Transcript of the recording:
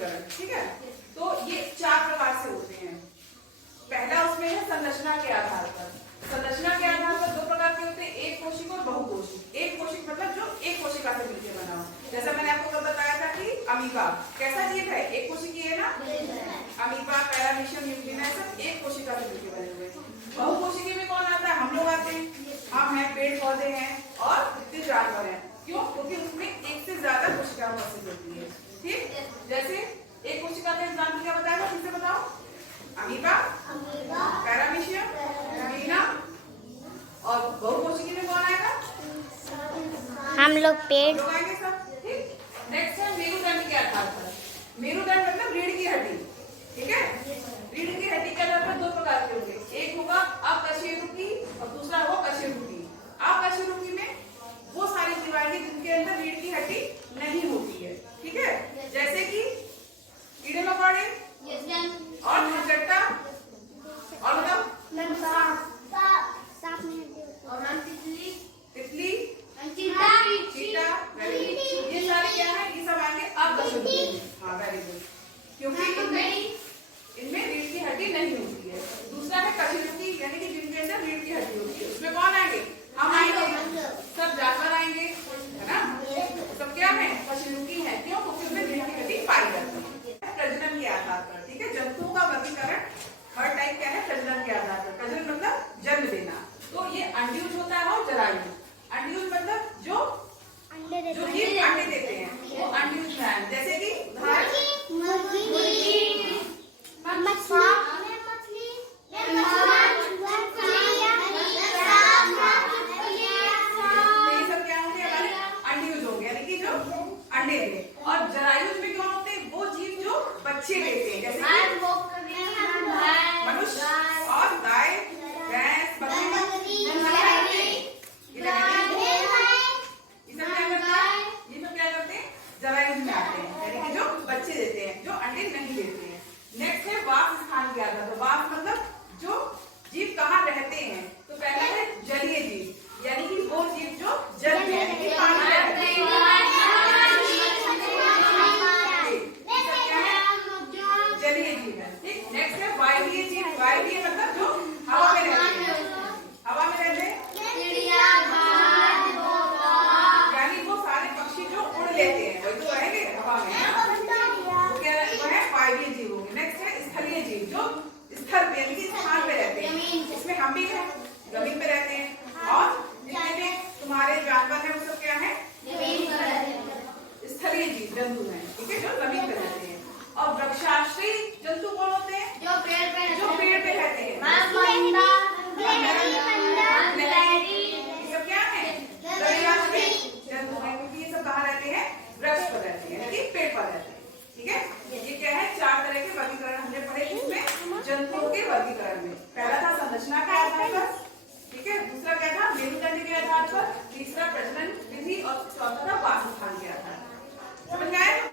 वर्गीकरण। ठीक है, तो ये 4 प्रकार से होते हैं। पहला उसमें है संरचना के आधार पर। संरचना के आधार पर 2 प्रकार के होते हैं, एक कोशिक और बहुकोशिक। एक कोशिक मतलब जो एक कोशिका से मिलकर बना हो। जैसा मैंने आपको कल बताया था कि अमीबा कैसा जीव है, एक कोशिकीय है ना। अमीबा, पैरामीशियम, यूग्लिना सब एक कोशिका से मिलकर बने हुए हैं। बहुकोशिकीय में कौन आता है, हम लोग आते हैं, हम हैं, पेड़ पौधे हैं और कितने जानवर हैं। क्यों? क्योंकि उसमें एक से ज्यादा कोशिका उपस्थित होती है। ठीक, जैसे एक कोशिका का एग्जाम्पल क्या बताएगा, फिर से बताओ। अमीबा, पैरामीशियम, यूग्लिना और बहुकोशिकीय में कौन आएगा, हम लोग पेड़। लोग आएंगे सब। ठीक, नेक्स्ट है मेरुदंड के आधार पर। मेरुदंड मतलब रीढ़ की हड्डी। ठीक है, रीढ़ की हड्डी के आधार पर 2 प्रकार के होंगे, एक होगा अकशेरुकी और दूसरा होगा कशेरुकी। अकशेरुकी में वो सारी जीव आएंगे जिनके अंदर रीढ़ की हड्डी नहीं होती है। ठीक है, जैसे कि कीड़े मकोड़े और खरचट्टा और बताओ तितली, चीटा, ये सारे क्या है, ये सब आएंगे अकशेरुकी में। हाँ, वेरी गुड, क्योंकि इनमें रीढ़ की हड्डी नहीं होती है। दूसरा है कशेरुकी, यानी कि जिनके अंदर रीढ़ की हड्डी होती है। उसमें कौन आएंगे, हम आएंगे, सब जानवर आएंगे, है ना। सब क्या है, कशेरुकी है। क्यों? क्योंकि उसमें रीढ़ की हड्डी पाई जाती है। प्रजनन के आधार पर। ठीक है, जंतुओं का वर्गीकरण हर टाइप क्या है, प्रजनन के आधार पर। प्रजनन मतलब जन्म देना। तो ये अंडीज होता है और जरायुज। अंडीज मतलब जो जीव अंडे देते हैं वो अंडीज है। जैसे कि अंडे दे। और जरायुज में कौन होते हैं, वो जीव जो बच्चे देते हैं, जैसे मनुष्य और गाय, भैंस, बकरी। ये सब क्या करते हैं, जरायुज में आते हैं, यानी कि जो बच्चे देते हैं, जो अंडे नहीं देते हैं। नेक्स्ट है वास स्थान के आधार पर। वास मतलब जो जीव कहाँ रहते हैं। तो पहला है जलीय जीव, यानी कि वो जीव जो जल में यानी कि पानी में रहते हैं। जलीय जीव है। ठीक, नेक्स्ट है वायवीय जीव। वायवीय मतलब जो हवा में रहते हैं, हवा में रहते हैं, यानी वो सारे पक्षी जो उड़ लेते हैं, वही तो रहेंगे हवा में, वो क्या, वो है वायवीय जीव होंगे। नेक्स्ट है स्थलीय जीव, जो स्थल पे यानी कि स्थान पे रहते हैं। इसमें हम भी हैं, जमीन पे रहते हैं, और जितने भी तुम्हारे जानवर हैं वो सब क्या है, स्थलीय जीव जंतु हैं। ठीक है, जो जमीन पे रहते हैं। और वृक्षाश्रयी जंतु कौन होते हैं, जो पेड़ पे रहते हैं। ये सब क्या है, जलीयाश्रयी जंतु हैं, क्योंकि ये सब कहाँ रहते हैं, वृक्ष पर रहते हैं, यानी कि पेड़ पर रहते हैं। ठीक है, ये क्या है, 4 तरह के वर्गीकरण हमने पढ़े इसमें, जंतुओं के वर्गीकरण में। पहला था संरचना के आधार पर, ठीक है, दूसरा क्या था मेरुदंड के आधार पर, तीसरा प्रजनन विधि और चौथा था वासस्थान के आधार पर। समझ में आया?